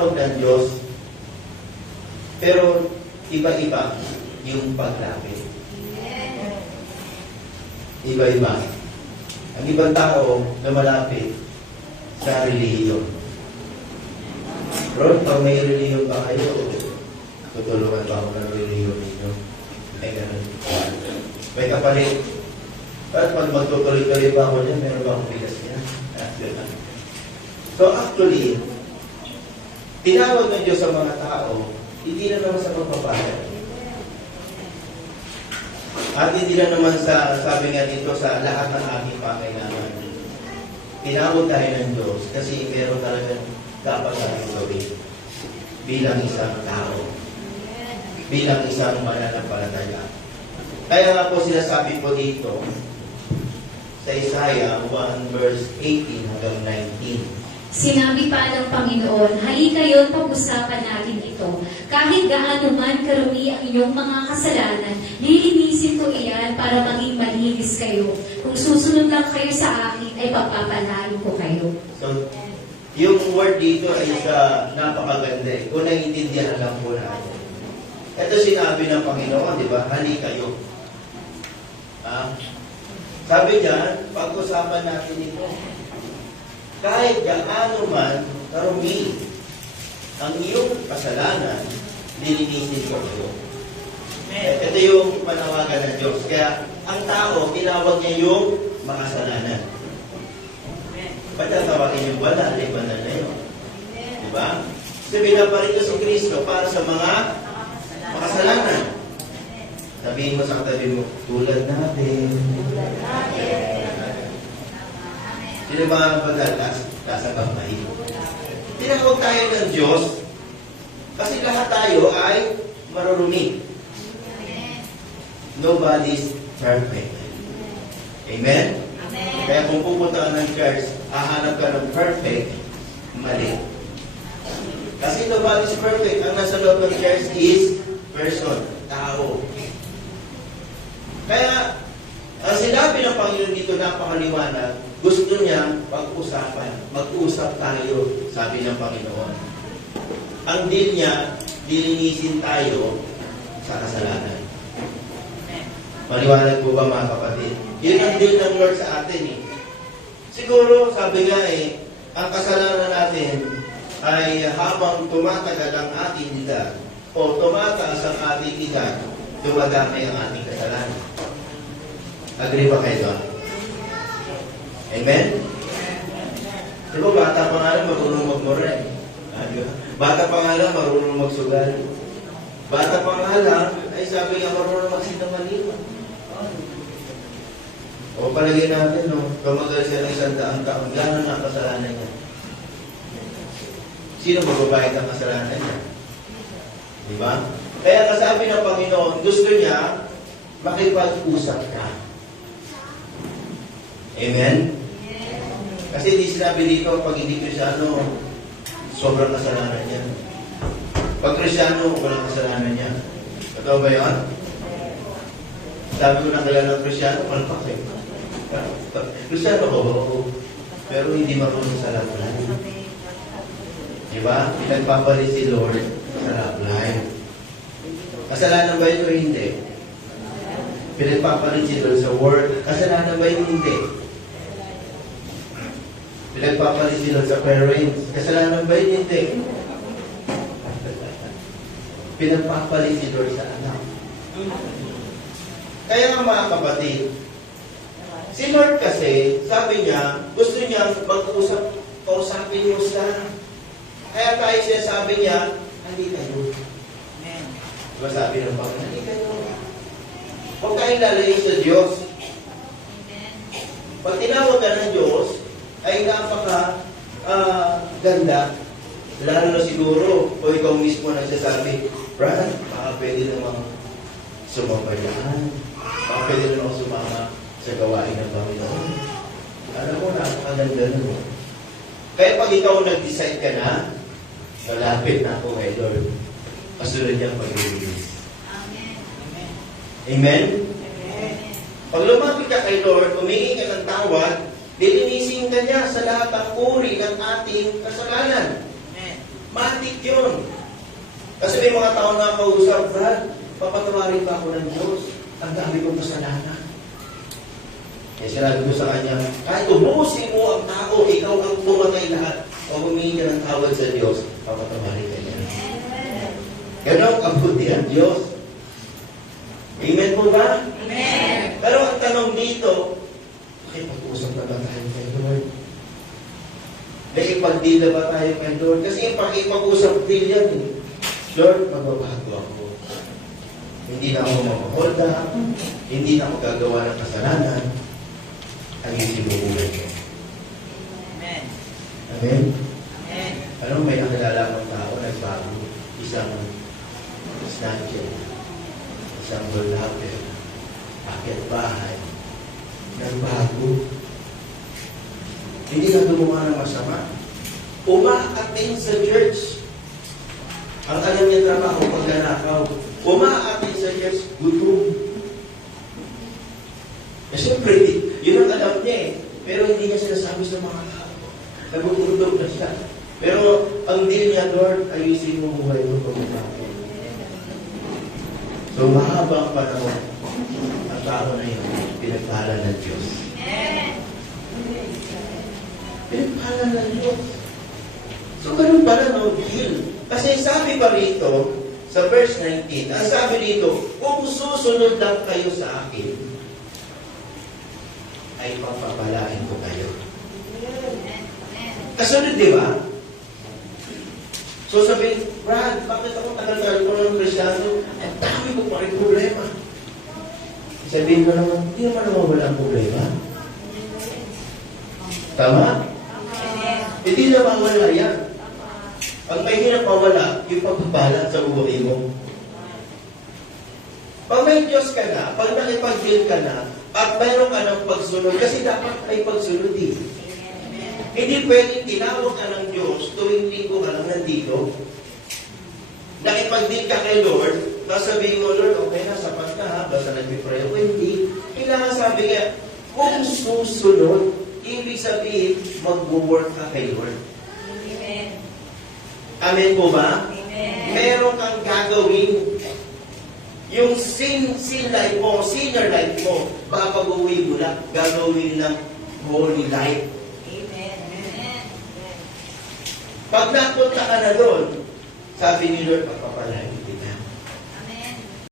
tinawag ng Diyos, pero iba-iba yung paglapit. Iba-iba. Ang ibang tao na malapit sa relihiyon. Ron, pag may relihiyon ba kayo, tutulungan ba ako ng relihiyon ninyo? Ay, ganun. May kapalit. At pag magtutuloy-tuloy ba ako dyan, meron ba akong bigas niya? So actually, tinawag ng Diyos sa mga tao, hindi na naman sa pagpapahal. At hindi na naman sa, sabi nga dito, sa lahat ng ating pakailangan. Tinawag tayo ng Diyos kasi meron talagang dapat tayong gawin bilang isang tao, bilang isang mananampalataya. Kaya nga po sinasabi po dito sa Isaiah 1 verse 18 hanggang 19. Sinabi pa ng Panginoon, halikayon pag-usapan natin ito. Kahit gaano man karumi ang inyong mga kasalanan, lilinisin ko iyan para maging malinis kayo. Kung susunod lang kayo sa akin, ay pagpapalain ko kayo. So, yung word dito ay sa napakaganda eh. Kung naiintindihan lang po natin. Ito sinabi ng Panginoon, di ba? Hali kayo. Ah, sabi niya, pag-usapan natin ito. Kahit gaano man karumi ang iyong kasalanan, lilinisin ko kayo. Ito yung panawagan ng Diyos. Kaya ang tao, tinawag niya yung makasalanan. Ba't tatawagin yung banal? Eh, banal na yun. Di ba? So, pinaparito si Kristo para sa mga makasalanan. Sabihin mo sa katabi mo, tulad natin. Sino ba banal? Tas, nasa kamay. Tinawag tayo ng Diyos kasi lahat tayo ay marurumi. Nobody's perfect. Amen? Kaya kung pupunta ka ng church, hahanap ka ng perfect, mali. Kasi nobody's perfect. Ang nasa loob ng church is person, tao. Kaya, ang sinabi ng Panginoon dito napakaliwanag, gusto niya pag-usapan, mag-usap tayo, sabi ng Panginoon. Ang deal niya, dilinisin tayo sa kasalanan. Maliwanag po ba mga kapatid? Yun ang deal ng Lord sa atin eh. Siguro, sabi nga eh, ang kasalanan natin ay habang tumatagal ang ating edad o tumataas ang ating edad, dumadami ang ating kasalanan. Agree ba kayo? Amen? Di ba, bata pa nga lang, marunong magmore. Ah, di ba? Bata pa nga lang, marunong magsugal. Bata pa nga lang, ay sabi nga marunong magsinungaling. O palagay natin, no, tumagal siya ng isang daang taon, gano'n ang kasalanan niya? Sino magbabayad ang kasalanan niya? Di ba? Kaya kasabi ng Panginoon, gusto niya makipag-usap ka. Amen? Kasi hindi sinabi dito, pag hindi Krisyano, sobrang kasalanan niya. Pag Krisyano, walang kasalanan niya. Totoo ba yun? Sabi ko na kaya ng Krisyano, malpak eh. Krisyano ko, oo. Pero hindi marunong sa love life. Di ba? Pinagpapalit si Lord sa life. Kasalanan ba yun o hindi? Pinagpapalit si Lord sa word. Kasalanan ba yun o hindi? Pinagpapalit Lord sa parents. Kasalanan ba yun? Hindi. Pinagpapalit si Lord sa anak. Kaya nga mga kapatid, si Lord kasi, sabi niya, gusto niya mag-usap, kausapin niyo sila. Kaya tayo siya sabi niya, hindi kayo. Diba sabi ng Panginoon, hindi kayo. Huwag kayong lalayo sa Diyos. Pag tinawag ka ng Diyos, ay napaka ah, ganda. Lalo na siguro, o ikaw mismo nagsasabi, Brad, baka pwede namang sumabayan. Baka pwede namang sumama sa gawain ng Panginoon. Alam mo, napakaganda nun. Kaya pag ikaw nag-decide ka na, malapit na ako kay Lord. Kasunod niya ang pag-release. Amen? Pag lumapit ka kay Lord, humingi ka ng tawad, lilinisin ka niya sa lahat ng uri ng ating kasalanan. Matik yun. Kasi may mga tao na kausap, Brad, papatawarin ba ako ng Diyos? Ang dami kong kasalanan. Eh, sinabi ko sa kanya, kahit ubusin mo ang tao, ikaw ang pumatay lahat, o humingi ka ng tawad sa Diyos, papatawarin ka niya. Ganon ang Diyos. Amen po ba? Amen. Pero ang tanong dito, bakit mag-usap na ba tayo kay Lord? May ipagdila ba tayo kay Lord? Kasi yung pakipag-usap din yan eh. Lord, magbabago ako. Hindi na ako mamaholda. Hindi na ako gagawa ng kasalanan. Ayusin mo buhay ko. Amen. Amen? Amen. Ano, may nakilala akong tao, nagbago. Isang snatcher. Isang bulapper. Akit bahay. Nagbago. Hindi na gumawa ng masama. Umaating sa church. Ang alam niya trabaho, pagnanakaw. Umaating sa church, gutom. Eh, siyempre, yun ang alam niya eh. Pero hindi niya sinasabi sa mga tao. Nagugutom na siya. Pero ang deal niya, Lord, ayusin mo buhay mo pagkakapit. So mahaba ang panahon. Ang tao na yun, pinagpala ng Diyos. Pinagpala ng Diyos. So ganun pala no deal. Kasi sabi pa rito, sa verse 19, ang sabi dito, kung susunod lang kayo sa akin, ay papapalain ko kayo. Kasunod, di ba? So sabihin, Brad, bakit ako tagal-tagal ko ng Krisyano? Ang dami ko pa rin problema. Sabihin mo naman, hindi naman naman wala ang problema. Tama? Hindi na mawala yan. Ang mahirap mawala, yung pagbabalat sa buhay mo. Pag may Diyos ka na, pag nakipag-deal ka na, at mayroon ka ng pagsunod, kasi dapat may pagsunod eh. Hindi pwedeng tinawag ka ng Diyos tuwing linggo ka lang nandito. Nakipag-deal ka kay Lord, sasabihin mo, Lord, okay na, sapat ka ha, basta nag-pray. Hindi. Kailangan sabi nga, kung susunod, ibig sabihin, mag-work ka kay Lord. Amen. Amen po ba? Amen. Meron kang gagawin. Yung sin, sin life mo, senior life mo, papag-uwi mo lang, gagawin ng holy life. Amen. Pag napunta ka na doon, sabi ni Lord, pagpapalain